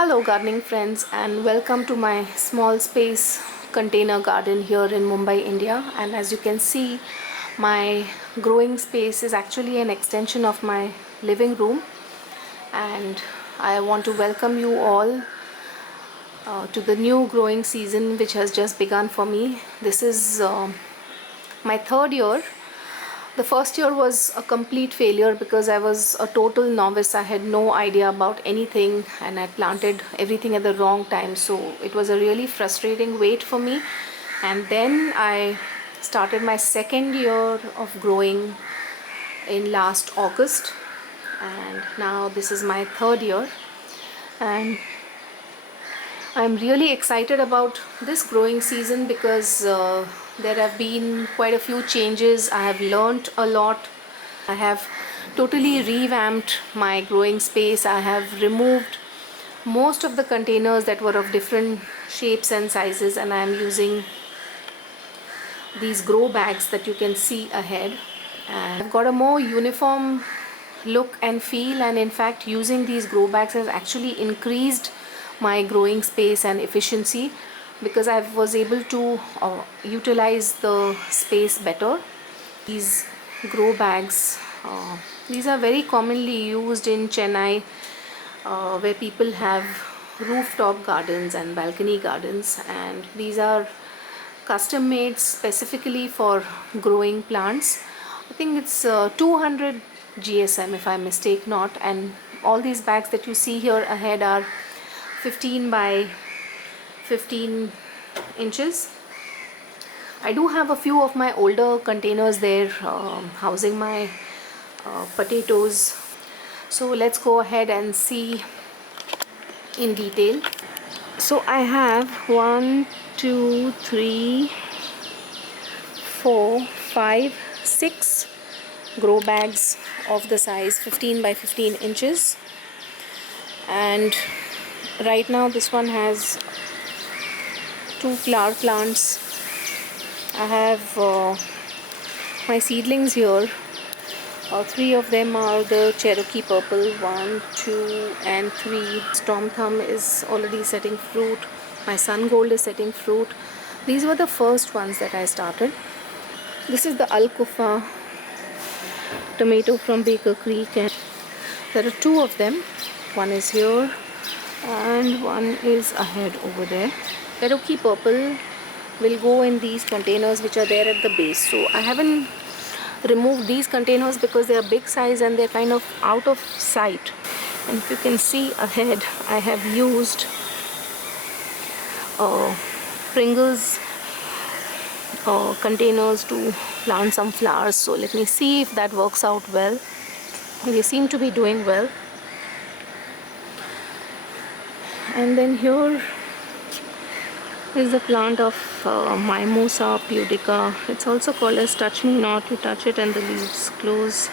Hello gardening friends, and welcome to my small space container garden here in Mumbai, India. And as you can see, my growing space is actually an extension of my living room, and I want to welcome you all to the new growing season which has just begun for me. This is my third year. The first year was a complete failure because I was a total novice. I had no idea about anything and I planted everything at the wrong time. So it was a really frustrating wait for me. And then I started my second year of growing in last August. And now this is my third year. And I'm really excited about this growing season because there have been quite a few changes. I have learned a lot. I have totally revamped my growing space. I have removed most of the containers that were of different shapes and sizes, and I am using these grow bags that you can see ahead. And I've got a more uniform look and feel, and in fact using these grow bags has actually increased my growing space and efficiency because I was able to utilize the space better. These grow bags, these are very commonly used in Chennai where people have rooftop gardens and balcony gardens, and these are custom made specifically for growing plants. I think it's 200 GSM if I mistake not, and all these bags that you see here ahead are 15 by 15 inches. I do have a few of my older containers there housing my potatoes. So let's go ahead and see in detail. So I have 1, 2, 3, 4, 5, 6 grow bags of the size 15 by 15 inches, and right now this one has 2 flower plants. I have my seedlings here. 3 of them are the Cherokee Purple, 1, 2 and 3. Storm Thumb is already setting fruit. My Sun Gold is setting fruit. These were the first ones that I started. This is the Al-Kufa tomato from Baker Creek, and there are 2 of them. One is here and one is ahead over there. Cherokee Purple will go in these containers which are there at the base. So I haven't removed these containers because they are big size and they're kind of out of sight. And if you can see ahead, I have used Pringles containers to plant some flowers. So let me see if that works out well. They seem to be doing well. And then here is the plant of Mimosa pudica. It's also called as touch me not. You touch it and the leaves close.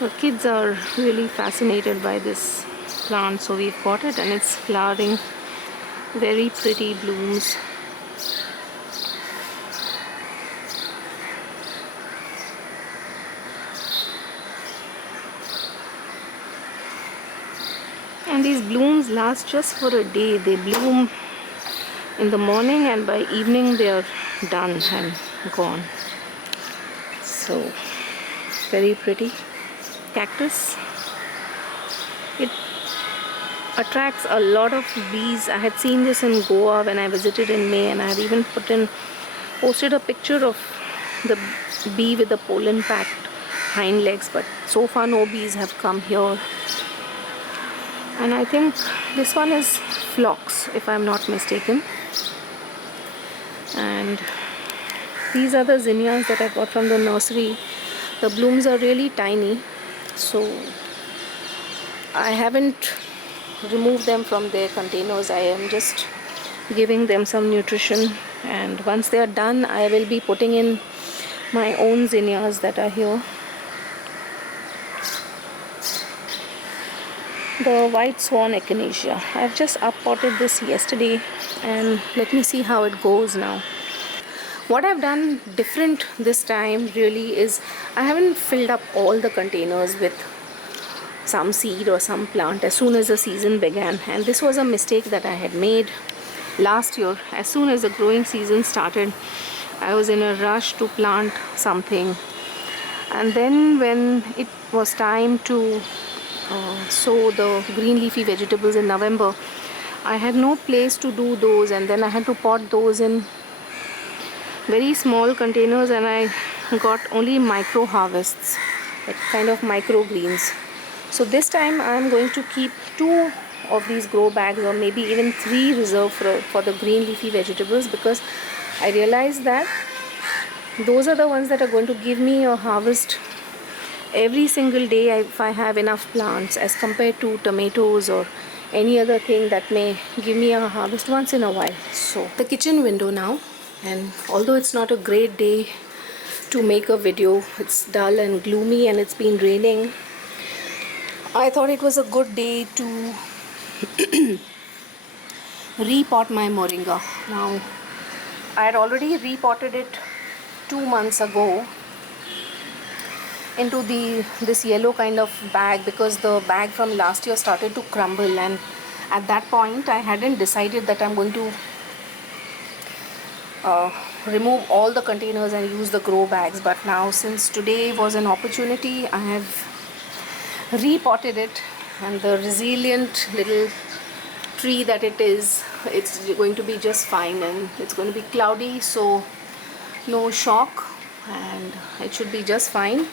The kids are really fascinated by this plant, so we've got it and it's flowering very pretty blooms. And these blooms last just for a day. They bloom in the morning and by evening they are done and gone. So very pretty. Cactus. It attracts a lot of bees. I had seen this in Goa when I visited in May, and I had even posted a picture of the bee with the pollen packed hind legs, but so far no bees have come here. And I think this one is phlox if I'm not mistaken. And these are the zinnias that I got from the nursery. The blooms are really tiny, so I haven't removed them from their containers. I am just giving them some nutrition, and once they are done I will be putting in my own zinnias that are here. The white swan echinacea. I've just uppotted this yesterday, and let me see how it goes now. What I've done different this time really is I haven't filled up all the containers with some seed or some plant as soon as the season began, and this was a mistake that I had made last year. As soon as the growing season started, I was in a rush to plant something, and then when it was time to sow the green leafy vegetables in November, I had no place to do those, and then I had to pot those in very small containers, and I got only micro harvests, like kind of micro greens. So this time I'm going to keep 2 of these grow bags, or maybe even 3 reserved for the green leafy vegetables, because I realized that those are the ones that are going to give me a harvest every single day if I have enough plants, as compared to tomatoes or any other thing that may give me a harvest once in a while. So the kitchen window now, and although it's not a great day to make a video, it's dull and gloomy and it's been raining, I thought it was a good day to repot my moringa. Now I had already repotted it 2 months ago into this yellow kind of bag, because the bag from last year started to crumble, and at that point I hadn't decided that I'm going to remove all the containers and use the grow bags. But now, since today was an opportunity, I have repotted it, and the resilient little tree that it is, it's going to be just fine, and it's going to be cloudy, so no shock, and it should be just fine.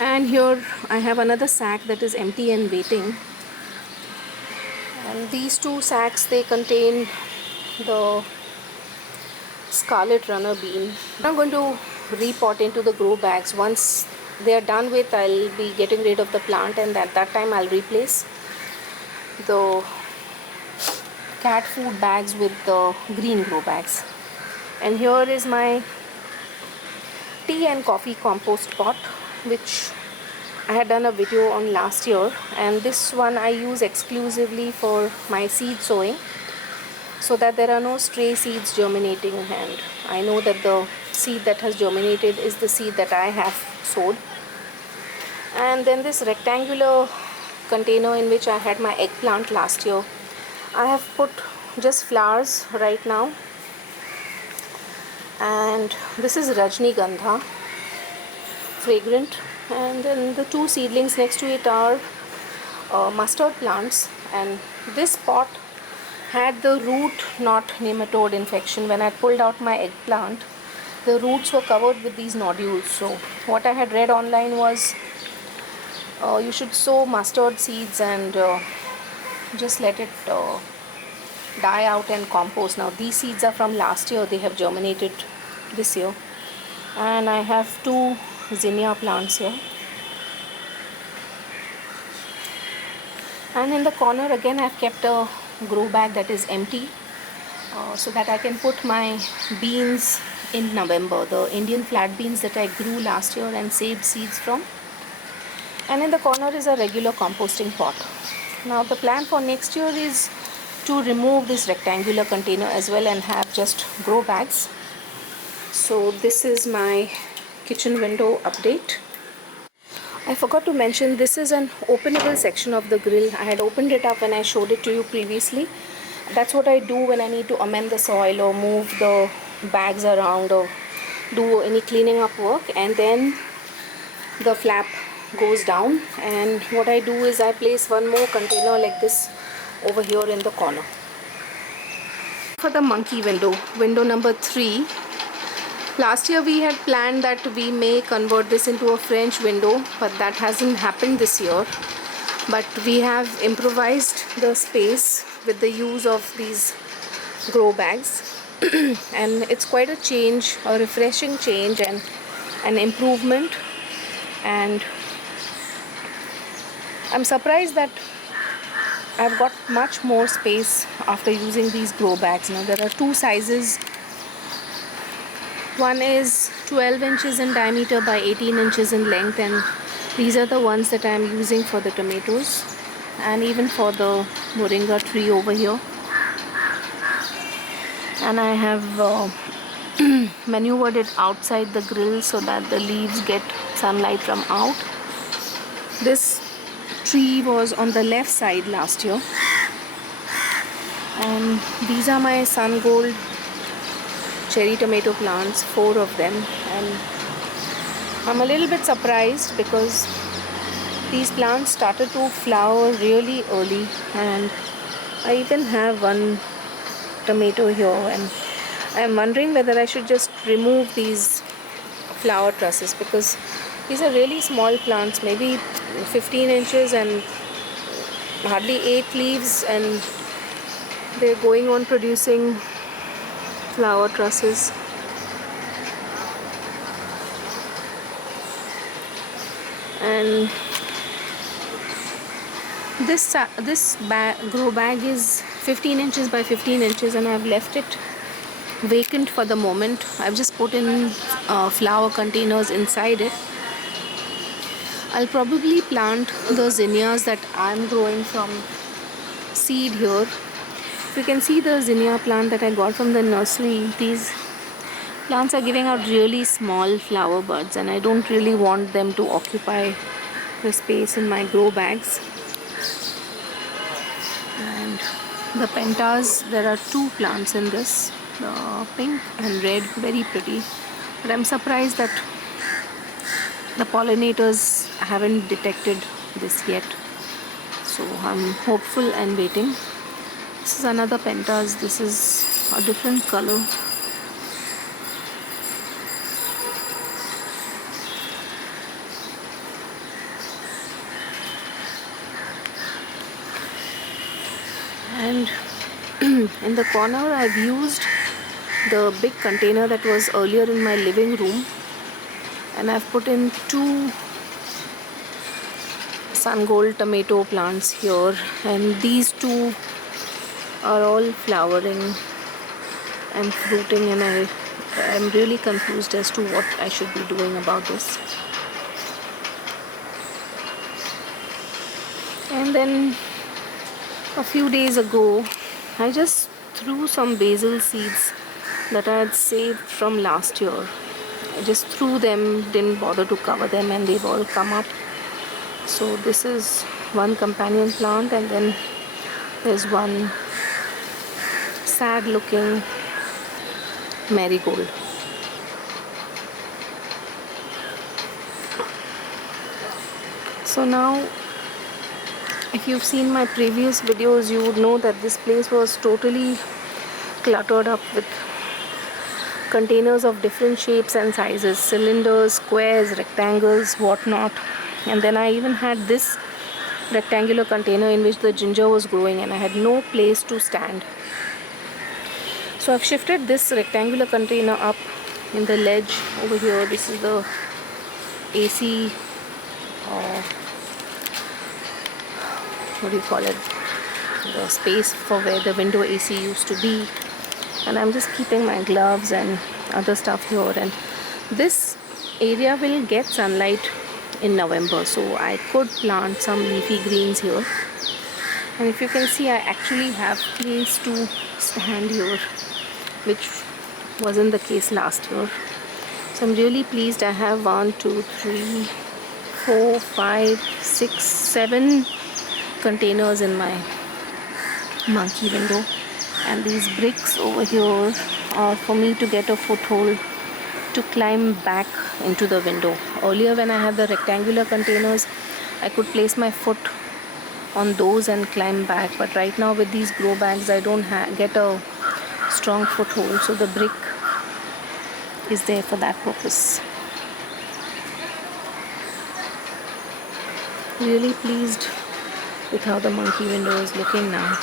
And here I have another sack that is empty and waiting, and these 2 sacks, they contain the scarlet runner bean. I'm going to repot into the grow bags. Once they are done with, I'll be getting rid of the plant, and at that time I'll replace the cat food bags with the green grow bags. And here is my tea and coffee compost pot, which I had done a video on last year, and this one I use exclusively for my seed sowing, so that there are no stray seeds germinating, and I know that the seed that has germinated is the seed that I have sowed. And then this rectangular container in which I had my eggplant last year, I have put just flowers right now, and this is Rajnigandha, fragrant, and then the 2 seedlings next to it are mustard plants. And this pot had the root knot nematode infection. When I pulled out my eggplant, the roots were covered with these nodules. So what I had read online was you should sow mustard seeds and just let it die out and compost. Now these seeds are from last year, they have germinated this year, and I have 2 zinnia plants here. And in the corner again I've kept a grow bag that is empty, so that I can put my beans in November, the Indian flat beans that I grew last year and saved seeds from. And in the corner is a regular composting pot. Now the plan for next year is to remove this rectangular container as well and have just grow bags. So this is my kitchen window update. I forgot to mention, this is an openable section of the grill. I had opened it up when I showed it to you previously. That's what I do when I need to amend the soil or move the bags around or do any cleaning up work, and then the flap goes down, and what I do is I place one more container like this over here in the corner. For the monkey window number 3, last year we had planned that we may convert this into a French window, but that hasn't happened this year. But we have improvised the space with the use of these grow bags and it's quite a change, a refreshing change and an improvement, and I'm surprised that I've got much more space after using these grow bags. Now there are 2 sizes. One is 12 inches in diameter by 18 inches in length, and these are the ones that I'm using for the tomatoes and even for the moringa tree over here. And I have maneuvered it outside the grill so that the leaves get sunlight from out. This tree was on the left side last year. And these are my sun gold cherry tomato plants, 4 of them, and I'm a little bit surprised because these plants started to flower really early, and I even have one tomato here, and I'm wondering whether I should just remove these flower trusses because these are really small plants, maybe 15 inches and hardly 8 leaves, and they're going on producing flower trusses. And this grow bag is 15 inches by 15 inches, and I've left it vacant for the moment. I've just put in flower containers inside it. I'll probably plant the zinnias that I'm growing from seed here. You can see the zinnia plant that I got from the nursery. These plants are giving out really small flower buds, and I don't really want them to occupy the space in my grow bags. And the pentas, there are 2 plants in this, pink and red, very pretty, but I'm surprised that the pollinators haven't detected this yet, so I'm hopeful and waiting. This is another pentas. This is a different color. And in the corner I've used the big container that was earlier in my living room, and I've put in 2 sun gold tomato plants here, and these 2 are all flowering and fruiting, and I'm really confused as to what I should be doing about this. And then a few days ago I just threw some basil seeds that I had saved from last year. I just threw them, didn't bother to cover them, and they've all come up. So this is one companion plant, and then there's one sad looking marigold. So now, if you've seen my previous videos, you would know that this place was totally cluttered up with containers of different shapes and sizes, cylinders, squares, rectangles, whatnot. And then I even had this rectangular container in which the ginger was growing, and I had no place to stand. So I've shifted this rectangular container up in the ledge over here. This is the AC, what do you call it, the space for where the window AC used to be, and I'm just keeping my gloves and other stuff here. And this area will get sunlight in November, so I could plant some leafy greens here. And if you can see, I actually have place to stand here, which wasn't the case last year. So I'm really pleased. I have 1, 2, 3, 4, 5, 6, 7 containers in my monkey window, and these bricks over here are for me to get a foothold to climb back into the window. Earlier, when I had the rectangular containers, I could place my foot on those and climb back, but right now with these grow bags I don't get a strong foothold, so the brick is there for that purpose. Really pleased with how the monkey window is looking now.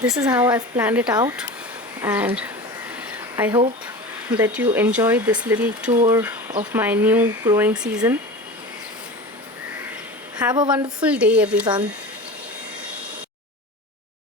This is how I've planned it out, and I hope that you enjoyed this little tour of my new growing season. Have a wonderful day, everyone.